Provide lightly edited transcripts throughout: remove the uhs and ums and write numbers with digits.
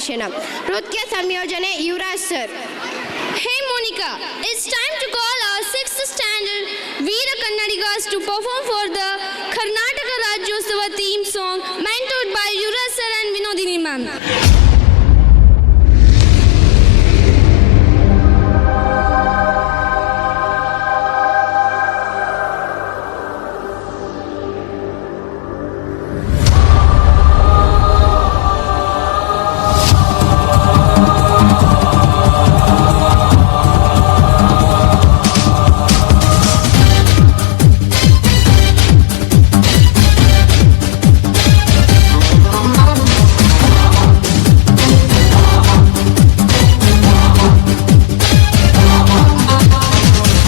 ಪ್ರದರ್ಶನ. ನೃತ್ಯ ಸಂಯೋಜನೆ Yuvraj sir. Hey Monica, it's time to call our 6th standard Veera Kannadigas to perform for the Karnataka Rajyotsava theme song mentored by Yuvraj sir and Vinodini ma'am.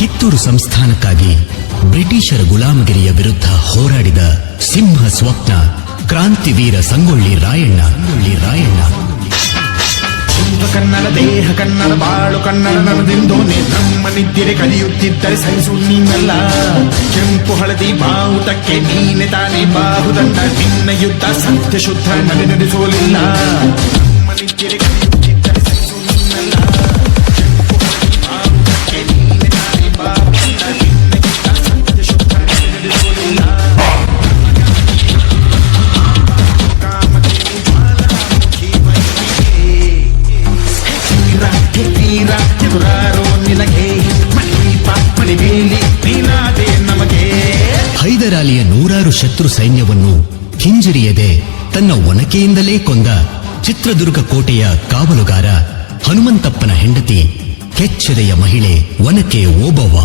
Kittur ಸಂಸ್ಥಾನಕ್ಕಾಗಿ ಬ್ರಿಟಿಷರ ಗುಲಾಮಗಿರಿಯ ವಿರುದ್ಧ ಹೋರಾಡಿದ ಸಿಂಹ ಸ್ವಪ್ನ ಕ್ರಾಂತಿವೀರ ಸಂಗೊಳ್ಳಿ ರಾಯಣ್ಣ. ಕನ್ನಡ ದೇಹ ಕನ್ನಡ ಬಾಳು ಕನ್ನಡ ನರದಿಂದೋನೆ ನಮ್ಮ ನಿದ್ದಿರೆ ಕಲಿಯುತ್ತಿದ್ದರೆ ಸಹಿಸು ನೀನಲ್ಲ. ಕೆಂಪು ಹಳದಿ ಬಾವುಟಕ್ಕೆ ನೀನೆ ತಾನೇ ಬಾಹುದಂಡ. ನಿನ್ನ ಯುದ್ಧ ಸತ್ಯ ಶುದ್ಧ ನಡೆಸೋಲಿಲ್ಲ. ನಮ್ಮ ನಿದ್ದಿರೆ ಕಲಿಯುತ್ತಿದ್ದರೆ ಸಹಿಸು ನೀನಲ್ಲ. ಕೆಂಪು ಹಳದಿ ಬಾವುಟಕ್ಕೆ ನೀನೆ ತಾನೇ ಬಾಹುದಂಡ. ನಿನ್ನ ಯುದ್ಧ ಸತ್ಯ ಶುದ್ಧ ನಡೆಸೋಲಿಲ್ಲ. ಹೈದರಾಲಿಯ 100 ಶತ್ರು ಸೈನ್ಯವನ್ನು ಹಿಂಜರಿಯದೆ ತನ್ನ ಒನಕೆಯಿಂದಲೇ ಕೊಂದ ಚಿತ್ರದುರ್ಗ ಕೋಟೆಯ ಕಾವಲುಗಾರ ಹನುಮಂತಪ್ಪನ ಹೆಂಡತಿ ಕೆಚ್ಚೆದೆಯ ಮಹಿಳೆ ಒನಕೆ ಓಬವ್ವ.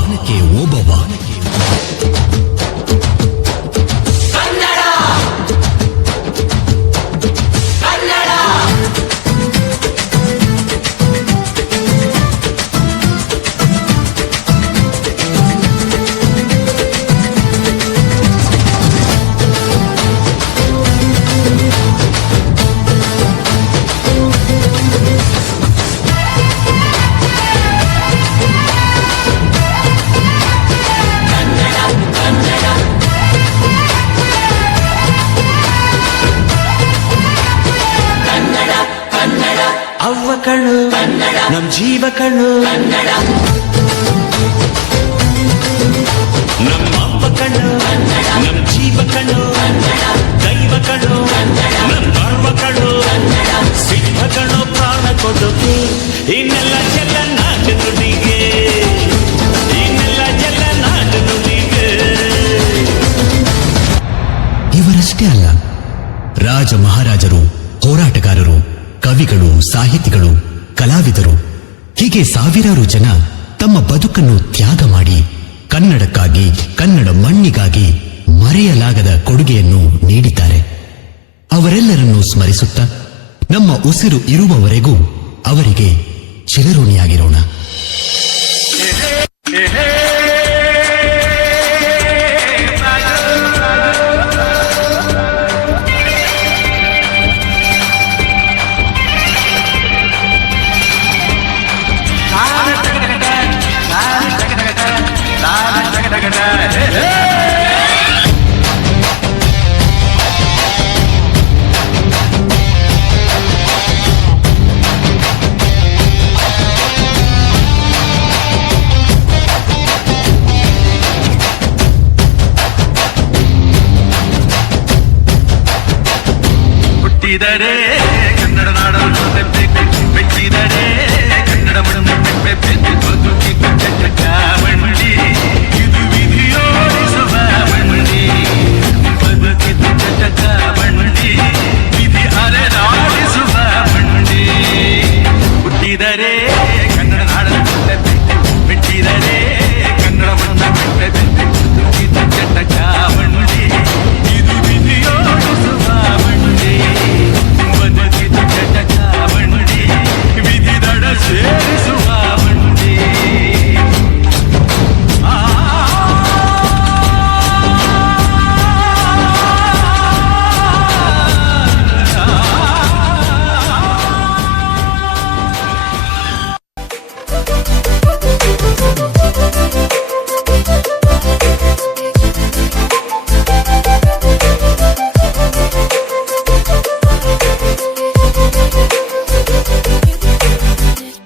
ಅವ್ವ ಕಣ್ಣು ನಮ್ ಜೀವ ಕಣ್ಣು, ನಮ್ಮವ್ವ ಕಣ್ಣು ನಮ್ ಜೀವ ಕಣ್ಣು, ದೈವ ಕಣ್ಣು ನಮ್ ಗರ್ವ ಕಣ್ಣು, ಸಿಂಹ ಕಣ್ಣು ಪ್ರಾಣ ಕೊಡುಗೆ. ಇನ್ನೆಲ್ಲ ಚೆಲ್ಲ ನಾಡು ನುಡಿಗೆ, ಇನ್ನೆಲ್ಲ ಚೆಲ್ಲ ನಾಡು ನುಡಿಗೆ. ಇವರಷ್ಟೇ ಅಲ್ಲ, ರಾಜ ಮಹಾರಾಜರು, ಹೋರಾಟಗಾರರು, ಕವಿಗಳು, ಸಾಹಿತಿಗಳು, ಕಲಾವಿದರು ಹೀಗೆ ಸಾವಿರಾರು ಜನ ತಮ್ಮ ಬದುಕನ್ನು ತ್ಯಾಗ ಮಾಡಿ ಕನ್ನಡಕ್ಕಾಗಿ, ಕನ್ನಡ ಮಣ್ಣಿಗಾಗಿ ಮರೆಯಲಾಗದ ಕೊಡುಗೆಯನ್ನು ನೀಡಿದ್ದಾರೆ. ಅವರೆಲ್ಲರನ್ನೂ ಸ್ಮರಿಸುತ್ತಾ ನಮ್ಮ ಉಸಿರು ಇರುವವರೆಗೂ ಅವರಿಗೆ ಚಿರಋಣಿಯಾಗಿರೋಣ. ಹುಟ್ಟಿದರೆ ಕನ್ನಡ ನಾಡಲು ಬೆಚ್ಚಿದರೆ ಕನ್ನಡ